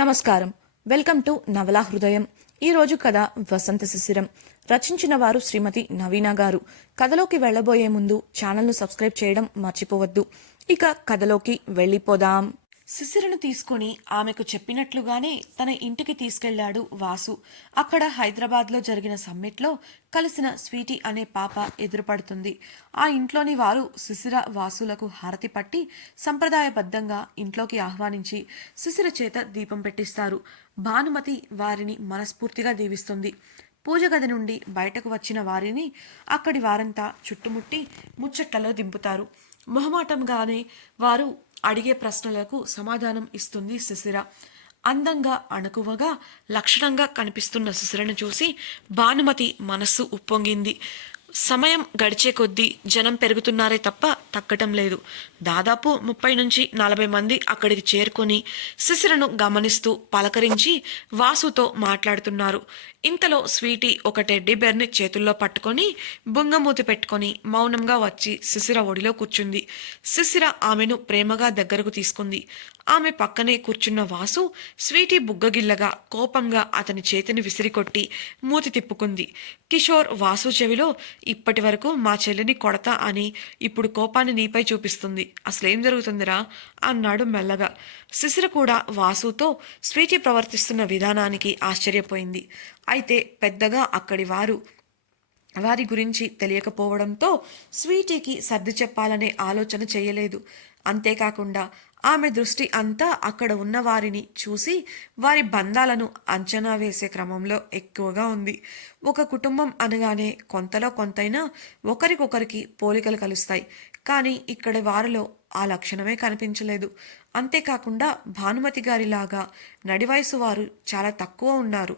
నమస్కారం. Welcome to నవలా హృదయం. ఈరోజు కథ వసంత శిశిరం. రచించిన వారు శ్రీమతి నవీన గారు. కథలోకి వెళ్లబోయే ముందు ఛానల్ను సబ్స్క్రైబ్ చేయడం మర్చిపోవద్దు. ఇక కథలోకి వెళ్ళిపోదాం. శిశిరను తీసుకుని ఆమెకు చెప్పినట్లుగానే తన ఇంటికి తీసుకెళ్లాడు వాసు. అక్కడ హైదరాబాద్లో జరిగిన సమ్మిట్లో కలిసిన స్వీటీ అనే పాప ఎదురుపడుతుంది. ఆ ఇంట్లోని వారు శిశిర వాసులకు హారతి పట్టి సంప్రదాయబద్ధంగా ఇంట్లోకి ఆహ్వానించి శిశిర చేత దీపం పెట్టిస్తారు. భానుమతి వారిని మనస్ఫూర్తిగా దీవిస్తుంది. పూజ గది నుండి బయటకు వచ్చిన వారిని అక్కడి వారంతా చుట్టుముట్టి ముచ్చట్లలో దింపుతారు. మొహమాటంగానే వారు అడిగే ప్రశ్నలకు సమాధానం ఇస్తుంది శిశిర. అందంగా అణకువగా లక్షణంగా కనిపిస్తున్న శిశిరను చూసి భానుమతి మనస్సు ఉప్పొంగింది. సమయం గడిచే కొద్దీ జనం పెరుగుతున్నారే తప్ప తగ్గటం లేదు. దాదాపు 30 నుంచి 40 మంది అక్కడికి చేరుకొని శిశిరను గమనిస్తూ పలకరించి వాసుతో మాట్లాడుతున్నారు. ఇంతలో స్వీటీ ఒక టెడ్డీ బేర్ని చేతుల్లో పట్టుకొని బుంగమూతి పెట్టుకొని మౌనంగా వచ్చి శిశిర ఒడిలో కూర్చుంది. శిశిర ఆమెను ప్రేమగా దగ్గరకు తీసుకుంది. ఆమె పక్కనే కూర్చున్న వాసు స్వీటీ బుగ్గగిల్లగా కోపంగా అతని చేతిని విసిరికొట్టి మూతి తిప్పుకుంది. కిషోర్ వాసు చెవిలో, ఇప్పటి వరకు మా చెల్లిని కొడతా అని ఇప్పుడు కోపాన్ని నీపై చూపిస్తుంది, అసలేం జరుగుతుందిరా అన్నాడు మెల్లగా. శిశిర కూడా వాసుతో స్వీటీ ప్రవర్తిస్తున్న విధానానికి ఆశ్చర్యపోయింది. అయితే పెద్దగా అక్కడి వారి గురించి తెలియకపోవడంతో స్వీటీకి సర్ది చెప్పాలనే ఆలోచన చేయలేదు. అంతేకాకుండా ఆమె దృష్టి అంతా అక్కడ ఉన్న వారిని చూసి వారి బంధాలను అంచనా వేసే క్రమంలో ఎక్కువగా ఉంది. ఒక కుటుంబం అనగానే కొంతలో కొంతైనా ఒకరికొకరికి పోలికలు కలుస్తాయి. కానీ ఇక్కడ వారిలో ఆ లక్షణమే కనిపించలేదు. అంతేకాకుండా భానుమతి గారిలాగా నడివయసు వారు చాలా తక్కువ ఉన్నారు.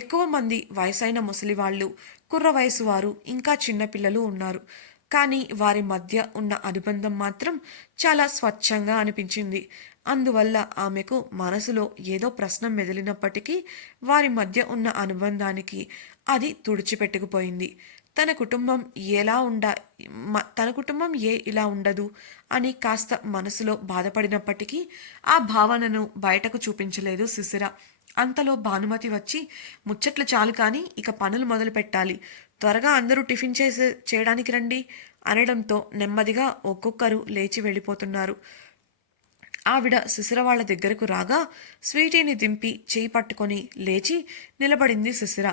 ఎక్కువ మంది వయసైన ముసలివాళ్ళు, కుర్ర వయసు వారు, ఇంకా చిన్నపిల్లలు ఉన్నారు. కానీ వారి మధ్య ఉన్న అనుబంధం మాత్రం చాలా స్వచ్ఛంగా అనిపించింది. అందువల్ల ఆమెకు మనసులో ఏదో ప్రశ్న మెదిలినప్పటికీ వారి మధ్య ఉన్న అనుబంధానికి అది తుడిచిపెట్టుకుపోయింది. తన కుటుంబం ఇలా ఉండదు అని కాస్త మనసులో బాధపడినప్పటికీ ఆ భావనను బయటకు చూపించలేదు శిశిర. అంతలో భానుమతి వచ్చి, ముచ్చట్లు చాలు కానీ ఇక పనులు మొదలు పెట్టాలి, త్వరగా అందరూ టిఫిన్ చేయడానికి రండి అనడంతో నెమ్మదిగా ఒక్కొక్కరు లేచి వెళ్ళిపోతున్నారు. ఆవిడ శిశిర వాళ్ళ దగ్గరకు రాగా స్వీటీని దింపి చేయి పట్టుకొని లేచి నిలబడింది శిశిర.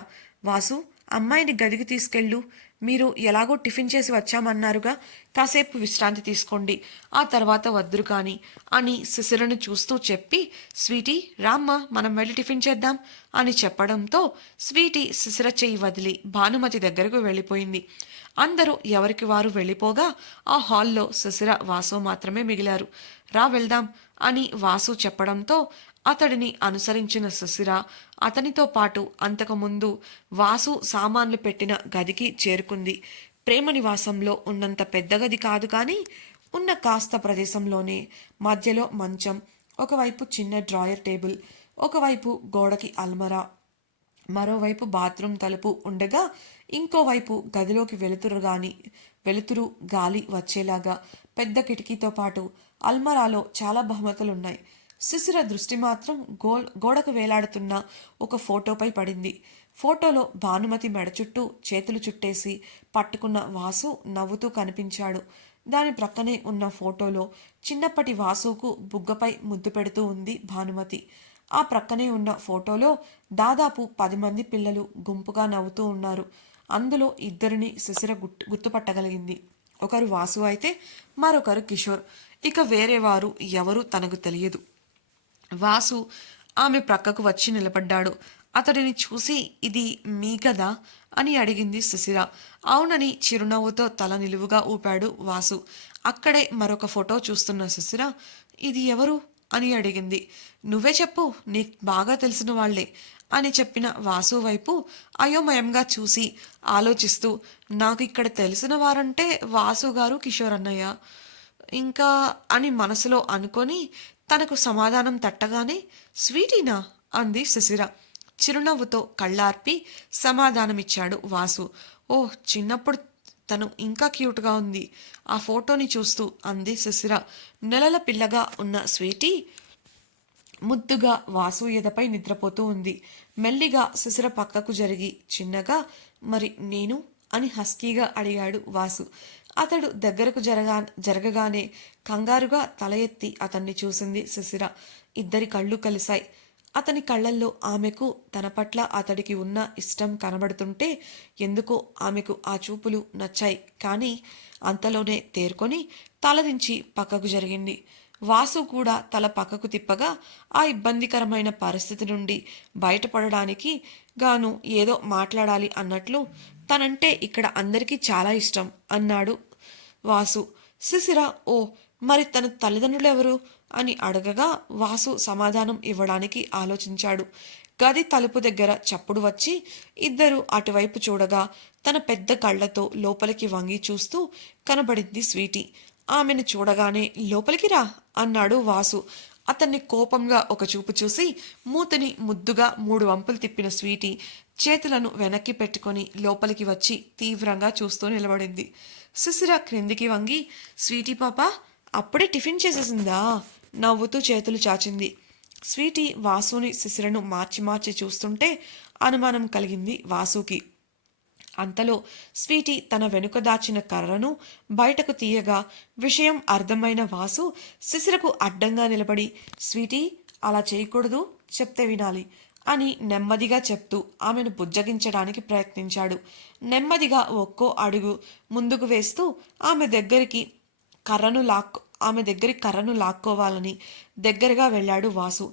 వాసు, అమ్మాయిని గదికి తీసుకెళ్ళు, మీరు ఎలాగో టిఫిన్ చేసి వచ్చామన్నారుగా, కాసేపు విశ్రాంతి తీసుకోండి, ఆ తర్వాత వద్దురు కానీ అని శిశిరను చూస్తూ చెప్పి, స్వీటీ రామ్మ మనం వెళ్ళి టిఫిన్ చేద్దాం అని చెప్పడంతో స్వీటీ శిశిర చెయ్యి వదిలి భానుమతి దగ్గరకు వెళ్ళిపోయింది. అందరూ ఎవరికి వారు వెళ్ళిపోగా ఆ హాల్లో శిశిర వాసు మాత్రమే మిగిలారు. రా వెళ్దాం అని వాసు చెప్పడంతో అతడిని అనుసరించిన శిశిర అతనితో పాటు అంతకుముందు వాసు సామాన్లు పెట్టిన గదికి చేరుకుంది. ప్రేమ నివాసంలో ఉన్నంత పెద్ద గది కాదు కానీ ఉన్న కాస్త ప్రదేశంలోనే మధ్యలో మంచం, ఒకవైపు చిన్న డ్రాయర్ టేబుల్, ఒకవైపు గోడకి అల్మరా, మరోవైపు బాత్రూమ్ తలుపు ఉండగా ఇంకోవైపు గదిలోకి వెలుతురు గాలి వచ్చేలాగా పెద్ద కిటికీతో పాటు అల్మరాలో చాలా బహుమతులున్నాయి. శిశిర దృష్టి మాత్రం గోడకు వేలాడుతున్న ఒక ఫోటోపై పడింది. ఫోటోలో భానుమతి మెడ చుట్టూ చేతులు చుట్టేసి పట్టుకున్న వాసు నవ్వుతూ కనిపించాడు. దాని ప్రక్కనే ఉన్న ఫోటోలో చిన్నప్పటి వాసుకు బుగ్గపై ముద్దు పెడుతూ ఉంది భానుమతి. ఆ ప్రక్కనే ఉన్న ఫోటోలో దాదాపు 10 మంది పిల్లలు గుంపుగా నవ్వుతూ ఉన్నారు. అందులో ఇద్దరిని శిశిర గుర్తుపట్టగలిగింది. ఒకరు వాసు అయితే మరొకరు కిషోర్. ఇక వేరే వారు ఎవరు తనకు తెలియదు. వాసు ఆమె ప్రక్కకు వచ్చి నిలబడ్డాడు. అతడిని చూసి, ఇది మీ కదా అని అడిగింది శిశిర. అవునని చిరునవ్వుతో తల నిలువుగా ఊపాడు వాసు. అక్కడే మరొక ఫోటో చూస్తున్న శిశిర, ఇది ఎవరు అని అడిగింది. నువ్వే చెప్పు, నీకు బాగా తెలిసిన వాళ్లే అని చెప్పిన వాసు వైపు అయోమయంగా చూసి ఆలోచిస్తూ, నాకు ఇక్కడ తెలిసిన వారంటే వాసు గారు, కిషోర్ అన్నయ్య ఇంకా అని మనసులో అనుకొని తనకు సమాధానం తట్టగానే, స్వీటీనా అంది శిశిర. చిరునవ్వుతో కళ్ళార్పి సమాధానమిచ్చాడు వాసు. ఓహ్, చిన్నప్పుడు తను ఇంకా క్యూట్గా ఉంది, ఆ ఫోటోని చూస్తూ అంది శిశిర. నెలల పిల్లగా ఉన్న స్వీటీ ముద్దుగా వాసు ఎదపై నిద్రపోతూ ఉంది. మెల్లిగా శిశిర పక్కకు జరిగి చిన్నగా, మరి నేను అని హస్కీగా అడిగాడు వాసు. అతడు దగ్గరకు జరగగానే కంగారుగా తల ఎత్తి అతన్ని చూసింది శిశిర. ఇద్దరి కళ్ళు కలిశాయి. అతని కళ్ళల్లో ఆమెకు తన పట్ల అతడికి ఉన్న ఇష్టం కనబడుతుంటే ఎందుకో ఆమెకు ఆ చూపులు నచ్చాయి. కానీ అంతలోనే తేరుకొని తలదించి పక్కకు జరిగింది. వాసు కూడా తల పక్కకు తిప్పగా ఆ ఇబ్బందికరమైన పరిస్థితి నుండి బయటపడడానికి గాను ఏదో మాట్లాడాలి అన్నట్లు తనంటే ఇక్కడ అందరికీ చాలా ఇష్టం అన్నాడు వాసు. శిశిర ఓ మరి తన తల్లిదండ్రులు ఎవరు అని అడగగా వాసు సమాధానం ఇవ్వడానికి ఆలోచించాడు. గది తలుపు దగ్గర చప్పుడు వచ్చి ఇద్దరు అటువైపు చూడగా తన పెద్ద కళ్లతో లోపలికి వంగి చూస్తూ కనబడింది స్వీటీ. ఆమెను చూడగానే లోపలికి రా అన్నాడు వాసు. అతన్ని కోపంగా ఒక చూపు చూసి మూతిని ముద్దుగా 3 వంపులు తిప్పిన స్వీటీ చేతులను వెనక్కి పెట్టుకొని లోపలికి వచ్చి తీవ్రంగా చూస్తూ నిలబడింది. శిశిర క్రిందికి వంగి, స్వీటీ పాప అప్పుడే టిఫిన్ చేసేసిందా నవ్వుతూ చేతులు చాచింది. స్వీటీ వాసుని శిశిరను మార్చి మార్చి చూస్తుంటే అనుమానం కలిగింది వాసుకి. అంతలో స్వీటీ తన వెనుక దాచిన కర్రను బయటకు తీయగా విషయం అర్థమైన వాసు శిశిరకు అడ్డంగా నిలబడి, స్వీటీ అలా చేయకూడదు, చెప్తే వినాలి అని నెమ్మదిగా చెప్తూ ఆమెను బుజ్జగించడానికి ప్రయత్నించాడు. నెమ్మదిగా ఒక్కో అడుగు ముందుకు వేస్తూ ఆమె దగ్గరి కర్రను లాక్కోవాలని దగ్గరగా వెళ్ళాడు వాసు.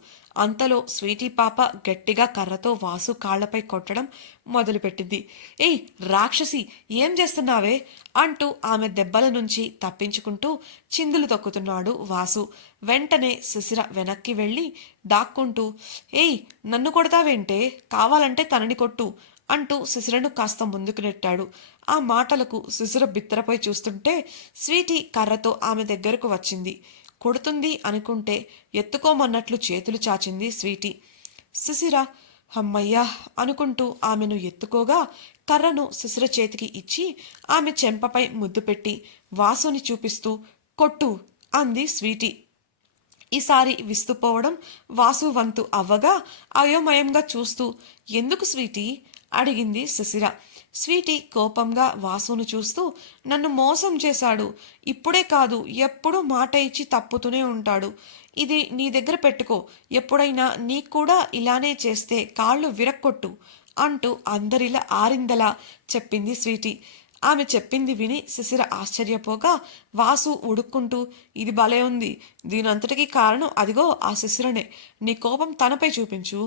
అంతలో స్వీటీ పాప గట్టిగా కర్రతో వాసు కాళ్లపై కొట్టడం మొదలుపెట్టింది. ఏయ్ రాక్షసి, ఏం చేస్తున్నావే అంటూ ఆమె దెబ్బల నుంచి తప్పించుకుంటూ చిందులు తొక్కుతున్నాడు వాసు. వెంటనే శిశిర వెనక్కి వెళ్ళి దాక్కుంటూ, ఏయ్ నన్ను కొడతావేంటే, కావాలంటే తనని కొట్టు అంటూ శిశిరను కాస్త ముందుకు నెట్టాడు. ఆ మాటలకు శిశిర బిత్తరపై చూస్తుంటే స్వీటీ కర్రతో ఆమె దగ్గరకు వచ్చింది. కొడుతుంది అనుకుంటే ఎత్తుకోమన్నట్లు చేతులు చాచింది స్వీటీ. శిశిర అమ్మయ్యా అనుకుంటూ ఆమెను ఎత్తుకోగా కర్రను శిశిర చేతికి ఇచ్చి ఆమె చెంపపై ముద్దు పెట్టి వాసుని చూపిస్తూ కొట్టు అంది స్వీటీ. ఈసారి విస్తుపోవడం వాసు వంతు అవ్వగా అయోమయంగా చూస్తూ, ఎందుకు స్వీటీ అడిగింది శిశిర. స్వీటీ కోపంగా వాసును చూస్తూ, నన్ను మోసం చేశాడు, ఇప్పుడే కాదు ఎప్పుడూ మాట ఇచ్చి తప్పుతూనే ఉంటాడు. ఇది నీ దగ్గర పెట్టుకో, ఎప్పుడైనా నీకు కూడా ఇలానే చేస్తే కాళ్ళు విరక్కొట్టు అంటూ అందరిలా ఆరిందలా చెప్పింది స్వీటీ. ఆమె చెప్పింది విని శిశిర ఆశ్చర్యపోగా వాసు ఉడుక్కుంటూ, ఇది భలే ఉంది, దీనంతటికీ కారణం అదిగో ఆ శిశిరనే, నీ కోపం తనపై చూపించు,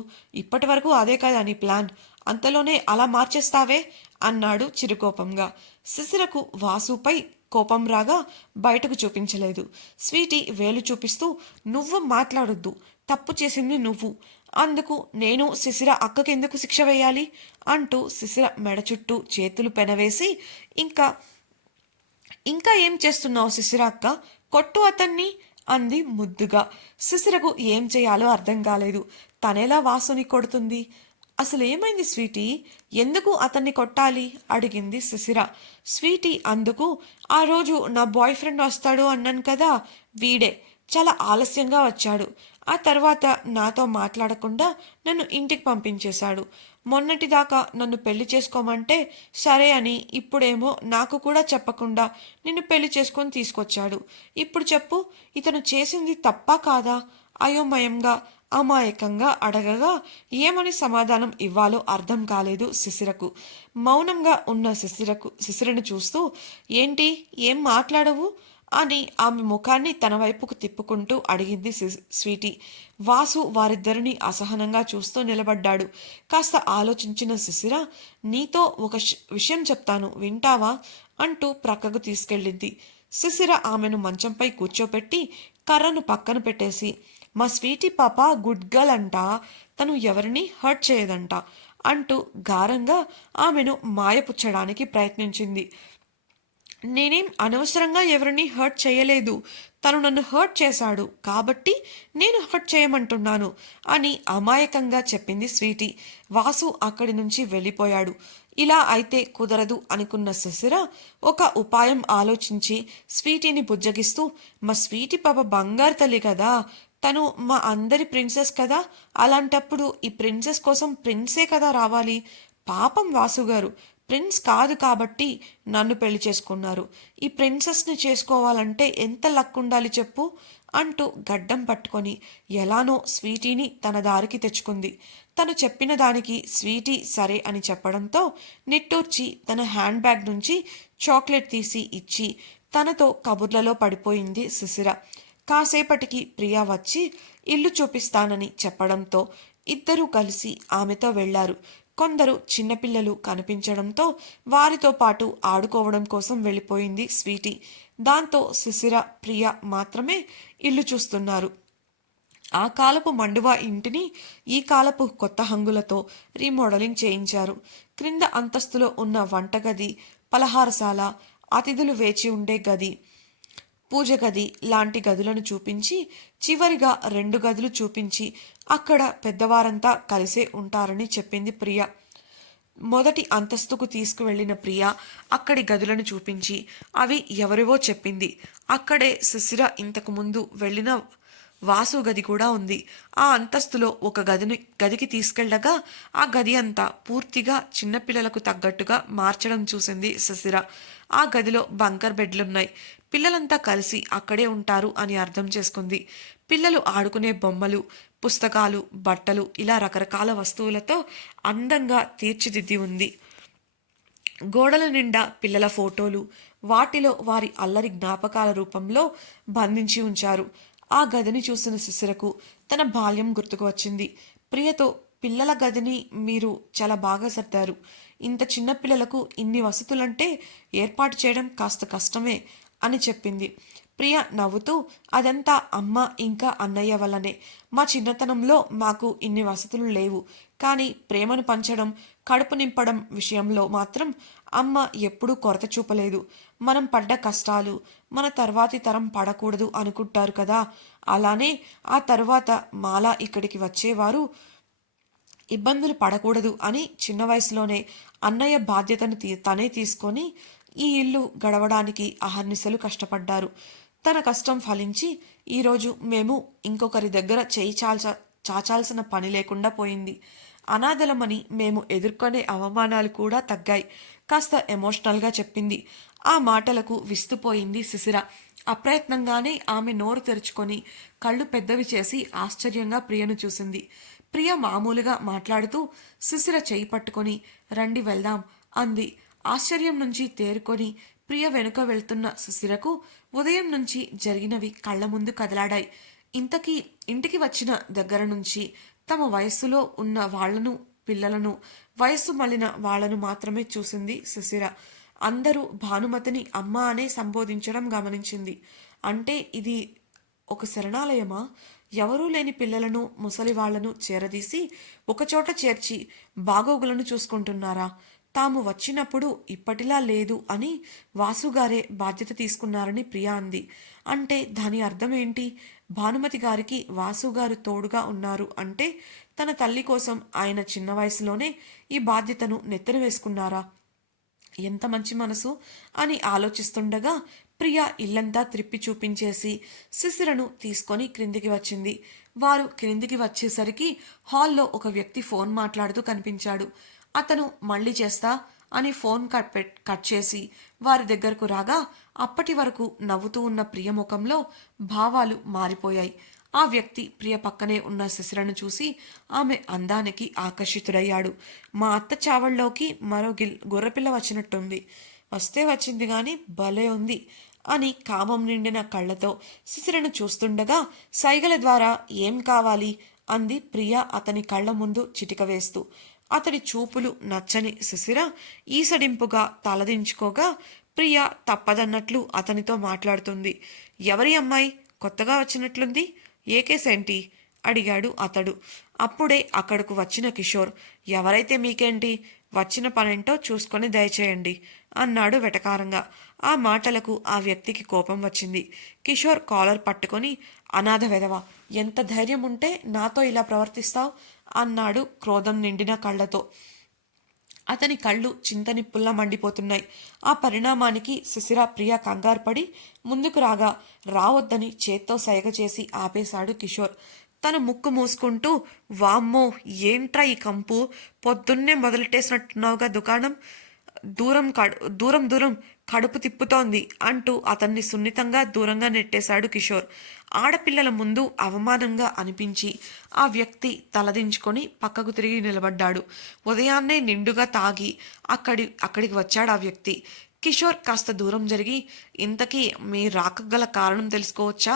ఇప్పటి వరకు అదే కదా నీ ప్లాన్, అంతలోనే అలా మార్చేస్తావే అన్నాడు చిరుకోపంగా. శిశిరకు వాసుపై కోపం రాగా బయటకు చూపించలేదు. స్వీటీ వేలు చూపిస్తూ, నువ్వు మాట్లాడొద్దు, తప్పు చేసింది నువ్వు, అందుకు నేను శిశిర అక్కకెందుకు శిక్ష వేయాలి అంటూ శిశిర మెడ చుట్టూ చేతులు పెనవేసి, ఇంకా ఇంకా ఏం చేస్తున్నావు శిశిర అక్క, కొట్టు అతన్ని అంది ముద్దుగా. శిశిరకు ఏం చేయాలో అర్థం కాలేదు. తనేలా వాసుని కొడుతుంది? అసలు ఏమైంది స్వీటీ, ఎందుకు అతన్ని కొట్టాలి అడిగింది శిశిర. స్వీటీ అందుకు, ఆ రోజు నా బాయ్ ఫ్రెండ్ వస్తాడు అన్నాను కదా, వీడే చాలా ఆలస్యంగా వచ్చాడు. ఆ తర్వాత నాతో మాట్లాడకుండా నన్ను ఇంటికి పంపించేశాడు. మొన్నటిదాకా నన్ను పెళ్లి చేసుకోమంటే సరే అని, ఇప్పుడేమో నాకు కూడా చెప్పకుండా నిన్ను పెళ్లి చేసుకొని తీసుకొచ్చాడు. ఇప్పుడు చెప్పు, ఇతను చేసింది తప్పా కాదా అయోమయంగా అమాయకంగా అడగగా ఏమని సమాధానం ఇవ్వాలో అర్థం కాలేదు శిశిరకు. మౌనంగా ఉన్న శిశిరను చూస్తూ, ఏంటి ఏం మాట్లాడవు అని ఆమె ముఖాన్ని తన వైపుకు తిప్పుకుంటూ అడిగింది స్వీటీ. వాసు వారిద్దరిని అసహనంగా చూస్తూ నిలబడ్డాడు. కాస్త ఆలోచించిన శిశిర, నీతో ఒక విషయం చెప్తాను, వింటావా అంటూ ప్రక్కకు తీసుకెళ్ళింది. శిశిర ఆమెను మంచంపై కూర్చోపెట్టి కర్రను పక్కన పెట్టేసి, మా స్వీటీ పాప గుడ్ గర్ల్ అంట, తను ఎవరిని హర్ట్ చేయదంట అంటూ గారంగా ఆమెను మాయపుచ్చడానికి ప్రయత్నించింది. నేనేం అనవసరంగా ఎవరిని హర్ట్ చేయలేదు, తను నన్ను హర్ట్ చేశాడు కాబట్టి నేను హర్ట్ చేయమంటున్నాను అని అమాయకంగా చెప్పింది స్వీటీ. వాసు అక్కడి నుంచి వెళ్ళిపోయాడు. ఇలా అయితే కుదరదు అనుకున్న శిశిర ఒక ఉపాయం ఆలోచించి స్వీటీని బుజ్జగిస్తూ, మా స్వీటీ పాప బంగారు తల్లి కదా, తను మా అందరి ప్రిన్సెస్ కదా! అలాంటప్పుడు ఈ ప్రిన్సెస్ కోసం ప్రిన్సే కదా రావాలి. పాపం వాసుగారు. ప్రిన్స్ కాదు కాబట్టి నన్ను పెళ్లి చేసుకున్నారు. ఈ ప్రిన్సెస్‌ని చేసుకోవాలంటే ఎంత లక్కుండాలి చెప్పు? అంటూ గడ్డం పట్టుకొని ఎలానో స్వీటీని తన దారికి తెచ్చుకుంది. తను చెప్పిన దానికి స్వీటీ సరే అని చెప్పడంతో నిట్టూర్చి తన హ్యాండ్ బ్యాగ్ నుంచి చాక్లెట్ తీసి ఇచ్చి తనతో కబుర్లలో పడిపోయింది శిశిర. కాసేపటికి ప్రియా వచ్చి ఇల్లు చూపిస్తానని చెప్పడంతో ఇద్దరూ కలిసి ఆమెతో వెళ్లారు. కొందరు చిన్నపిల్లలు కనిపించడంతో వారితో పాటు ఆడుకోవడం కోసం వెళ్ళిపోయింది స్వీటీ. దాంతో శిశిర, ప్రియ మాత్రమే ఇల్లు చూస్తున్నారు. ఆ కాలపు మండువా ఇంటిని ఈ కాలపు కొత్త హంగులతో రీమోడలింగ్ చేయించారు. క్రింద అంతస్తులో ఉన్న వంటగది, పలహారశాల, అతిథులు వేచి ఉండే గది, పూజ గది లాంటి గదులను చూపించి చివరిగా 2 గదులు చూపించి అక్కడ పెద్దవారంతా కలిసే ఉంటారని చెప్పింది ప్రియ. మొదటి అంతస్తుకు తీసుకువెళ్లిన ప్రియ అక్కడి గదులను చూపించి అవి ఎవరివో చెప్పింది. అక్కడే శిశిర ఇంతకు ముందు వెళ్ళిన వాసు గది కూడా ఉంది. ఆ అంతస్తులో ఒక గదికి తీసుకెళ్లగా ఆ గది అంతా పూర్తిగా చిన్నపిల్లలకు తగ్గట్టుగా మార్చడం చూసింది శిశిర. ఆ గదిలో బంకర్ బెడ్లున్నాయి. పిల్లలంతా కలిసి అక్కడే ఉంటారు అని అర్థం చేసుకుంది. పిల్లలు ఆడుకునే బొమ్మలు, పుస్తకాలు, బట్టలు ఇలా రకరకాల వస్తువులతో అందంగా తీర్చిదిద్ది ఉంది. గోడల నిండా పిల్లల ఫోటోలు, వాటిలో వారి అల్లరి జ్ఞాపకాల రూపంలో బంధించి ఉంచారు. ఆ గదిని చూసిన శిశిరకు తన బాల్యం గుర్తుకు వచ్చింది. ప్రియతో పిల్లల గదిని మీరు చాలా బాగా సర్దారు. ఇంత చిన్న పిల్లలకు ఇన్ని వసతులంటే ఏర్పాటు చేయడం కాస్త కష్టమే అని చెప్పింది. ప్రియ నవ్వుతూ అదంతా అమ్మ ఇంకా అన్నయ్య వల్లనే. మా చిన్నతనంలో మాకు ఇన్ని వసతులు లేవు. కానీ ప్రేమను పంచడం, కడుపు నింపడం విషయంలో మాత్రం అమ్మ ఎప్పుడూ కొరత చూపలేదు. మనం పడ్డ కష్టాలు మన తర్వాతి తరం పడకూడదు అనుకుంటారు కదా, అలానే ఆ తర్వాత మాలా ఇక్కడికి వచ్చేవారు ఇబ్బందులు పడకూడదు అని చిన్న వయసులోనే అన్నయ్య బాధ్యతను తనే తీసుకొని ఈ ఇల్లు గడవడానికి అహర్నిశలు కష్టపడ్డారు. తన కష్టం ఫలించి ఈరోజు మేము ఇంకొకరి దగ్గర చాచాల్సిన పని లేకుండా పోయింది. అనాథలమని మేము ఎదుర్కొనే అవమానాలు కూడా తగ్గాయి. కాస్త ఎమోషనల్గా చెప్పింది. ఆ మాటలకు విస్తుపోయింది శిశిర. అప్రయత్నంగానే ఆమె నోరు తెరుచుకొని కళ్ళు పెద్దవి చేసి ఆశ్చర్యంగా ప్రియను చూసింది. ప్రియ మామూలుగా మాట్లాడుతూ శిశిర చేయి పట్టుకొని రండి వెళ్దాం అంది. ఆశ్చర్యం నుంచి తేరుకొని ప్రియ వెనుక వెళ్తున్న శిశిరకు ఉదయం నుంచి జరిగినవి కళ్ల ముందు కదలాడాయి. ఇంతకీ ఇంటికి వచ్చిన దగ్గర నుంచి తమ వయస్సులో ఉన్న వాళ్లను, పిల్లలను, వయస్సు మళ్ళిన వాళ్లను మాత్రమే చూసింది శిశిర. అందరూ భానుమతిని అమ్మ అనే సంబోధించడం గమనించింది. అంటే ఇది ఒక శరణాలయమా? ఎవరూ లేని పిల్లలను, ముసలి వాళ్లను చేరదీసి ఒకచోట చేర్చి బాగోగులను చూసుకుంటున్నారా? తాము వచ్చినప్పుడు ఇప్పటిలా లేదు అని వాసుగారే బాధ్యత తీసుకున్నారని ప్రియా అంది. అంటే దాని అర్థం ఏంటి? భానుమతి గారికి వాసుగారు తోడుగా ఉన్నారు అంటే తన తల్లి కోసం ఆయన చిన్న వయసులోనే ఈ బాధ్యతను నెత్తిన వేసుకున్నారా? ఎంత మంచి మనసు అని ఆలోచిస్తుండగా ప్రియ ఇల్లంతా త్రిప్పి చూపించేసి శిశిరను తీసుకొని క్రిందికి వచ్చింది. వారు క్రిందికి వచ్చేసరికి హాల్లో ఒక వ్యక్తి ఫోన్ మాట్లాడుతూ కనిపించాడు. అతను మళ్ళీ చేస్తా అని ఫోన్ కట్ చేసి వారి దగ్గరకు రాగా అప్పటి వరకు నవ్వుతూ ఉన్న ప్రియ ముఖంలో భావాలు మారిపోయాయి. ఆ వ్యక్తి ప్రియ పక్కనే ఉన్న శిశిరను చూసి ఆమె అందానికి ఆకర్షితుడయ్యాడు. మా అత్త చావళ్ళలోకి మరో గొర్రెపిల్ల వచ్చినట్టుంది. వస్తే వచ్చింది గాని భలే ఉంది అని కామం నిండిన కళ్ళతో శిశిరను చూస్తుండగా సైగల ద్వారా ఏం కావాలి అంది ప్రియ అతని కళ్ళ ముందు చిటిక వేస్తూ. అతడి చూపులు నచ్చని శిశిర ఈసడింపుగా తలదించుకోగా ప్రియ తప్పదన్నట్లు అతనితో మాట్లాడుతుంది. ఎవరి అమ్మాయి కొత్తగా వచ్చినట్లుంది? ఏ కేసేంటి అడిగాడు అతడు. అప్పుడే అక్కడకు వచ్చిన కిషోర్ ఎవరైతే మీకేంటి, వచ్చిన పనేంటో చూసుకొని దయచేయండి అన్నాడు వెటకారంగా. ఆ మాటలకు ఆ వ్యక్తికి కోపం వచ్చింది. కిషోర్ కాలర్ పట్టుకొని అనాథ వెధవ, ఎంత ధైర్యం ఉంటే నాతో ఇలా ప్రవర్తిస్తావు అన్నాడు క్రోధం నిండిన కళ్ళతో. అతని కళ్ళు చింతనిప్పుల్లా మండిపోతున్నాయి. ఆ పరిణామానికి శిశిర ప్రియ కంగారు పడి ముందుకు రాగా రావద్దని చేత్తో సైగ చేసి ఆపేశాడు కిషోర్. తన ముక్కు మూసుకుంటూ, వామ్మో, ఏంట్రా ఈ కంపు, పొద్దున్నే మొదలెట్టేసినట్టున్నావుగా దుకాణం, దూరం దూరం, కడుపు తిప్పుతోంది అంటూ అతన్ని సున్నితంగా దూరంగా నెట్టేశాడు కిషోర్. ఆడపిల్లల ముందు అవమానంగా అనిపించి ఆ వ్యక్తి తలదించుకొని పక్కకు తిరిగి నిలబడ్డాడు. ఉదయాన్నే నిండుగా తాగి అక్కడికి వచ్చాడు ఆ వ్యక్తి. కిషోర్ కాస్త దూరం జరిగి, ఇంతకీ మీ రాకకు గల కారణం తెలుసుకోవచ్చా?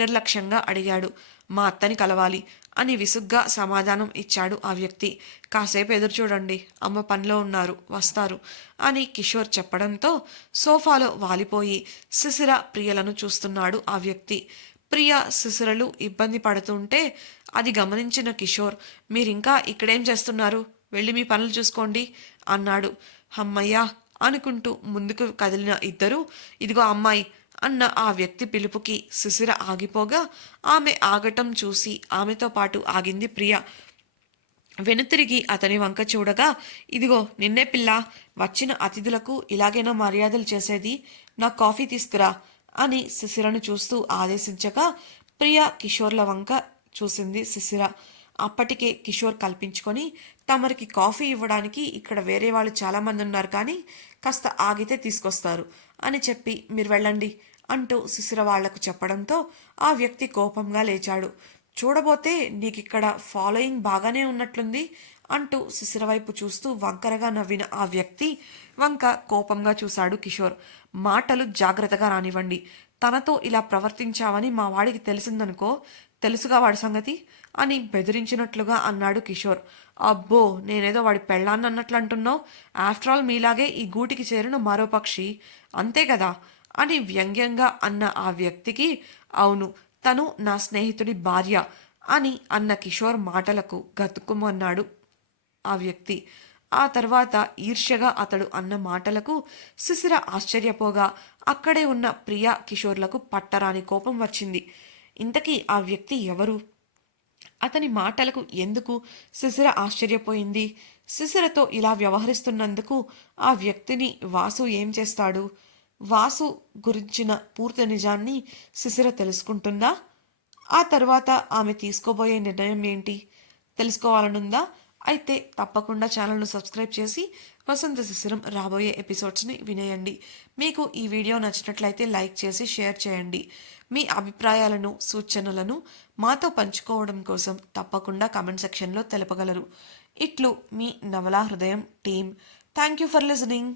నిర్లక్ష్యంగా అడిగాడు. మా అత్తని కలవాలి అని విసుగ్గా సమాధానం ఇచ్చాడు ఆ వ్యక్తి. కాసేపు ఎదురు చూడండి, అమ్మ పనిలో ఉన్నారు, వస్తారు అని కిషోర్ చెప్పడంతో సోఫాలో వాలిపోయి శిశిర ప్రియలను చూస్తున్నాడు ఆ వ్యక్తి. ప్రియ శిశిరలు ఇబ్బంది పడుతుంటే అది గమనించిన కిషోర్, మీరింకా ఇక్కడేం చేస్తున్నారు, వెళ్ళి మీ పనులు చూసుకోండి అన్నాడు. అమ్మయ్యా అనుకుంటూ ముందుకు కదిలిన ఇద్దరు, ఇదిగో అమ్మాయి అన్న ఆ వ్యక్తి పిలుపుకి శిశిర ఆగిపోగా ఆమె ఆగటం చూసి ఆమెతో పాటు ఆగింది ప్రియ. వెనుతిరిగి అతని వంక చూడగా, ఇదిగో నిన్నే పిల్ల, వచ్చిన అతిథులకు ఇలాగైనా మర్యాదలు చేసేది, నా కాఫీ తీసుకురా అని శిశిరను చూస్తూ ఆదేశించగా ప్రియ కిషోర్ల వంక చూసింది శిశిర. అప్పటికే కిషోర్ కల్పించుకొని, తమరికి కాఫీ ఇవ్వడానికి ఇక్కడ వేరే వాళ్ళు చాలామంది ఉన్నారు, కానీ కాస్త ఆగితే తీసుకొస్తారు అని చెప్పి మీరు వెళ్ళండి అంటూ శిశిర వాళ్లకు చెప్పడంతో ఆ వ్యక్తి కోపంగా లేచాడు. చూడబోతే నీకిక్కడ ఫాలోయింగ్ బాగానే ఉన్నట్లుంది అంటూ శిశిర వైపు చూస్తూ వంకరగా నవ్విన ఆ వ్యక్తి వంక కోపంగా చూశాడు కిషోర్. మాటలు జాగ్రత్తగా రానివ్వండి, తనతో ఇలా ప్రవర్తించావని మా వాడికి తెలిసిందనుకో, తెలుసుగా వాడి సంగతి అని బెదిరించినట్లుగా అన్నాడు కిషోర్. అబ్బో, నేనేదో వాడి పెళ్ళాన్ని అన్నట్లు అంటున్నావు, ఆఫ్టర్ ఆల్ మీలాగే ఈ గూటికి చేరిన మరో పక్షి, అంతే కదా అని వ్యంగ్యంగా అన్న ఆ వ్యక్తికి, అవును, తను నా స్నేహితుడి భార్య అని అన్న కిషోర్ మాటలకు గతుక్కుమన్నాడు ఆ వ్యక్తి. ఆ తర్వాత ఈర్ష్యగా అతడు అన్న మాటలకు శిశిర ఆశ్చర్యపోగా అక్కడే ఉన్న ప్రియా కిషోర్లకు పట్టరాని కోపం వచ్చింది. ఇంతకీ ఆ వ్యక్తి ఎవరు? అతని మాటలకు ఎందుకు శిశిర ఆశ్చర్యపోయింది? శిశిరతో ఇలా వ్యవహరిస్తున్నందుకు ఆ వ్యక్తిని వాసు ఏం చేస్తాడు? వాసు గురించిన పూర్తి నిజాన్ని శిశిర తెలుసుకుంటుందా? ఆ తర్వాత ఆమె తీసుకోబోయే నిర్ణయం ఏంటి తెలుసుకోవాలనుందా? అయితే తప్పకుండా ఛానల్ను సబ్స్క్రైబ్ చేసి వసంత శిశిరం రాబోయే ఎపిసోడ్స్ని వినేయండి. మీకు ఈ వీడియో నచ్చినట్లయితే లైక్ చేసి షేర్ చేయండి. మీ అభిప్రాయాలను, సూచనలను మాతో పంచుకోవడం కోసం తప్పకుండా కామెంట్ సెక్షన్లో తెలపగలరు. ఇట్లు మీ నవలా హృదయం team. Thank you for listening.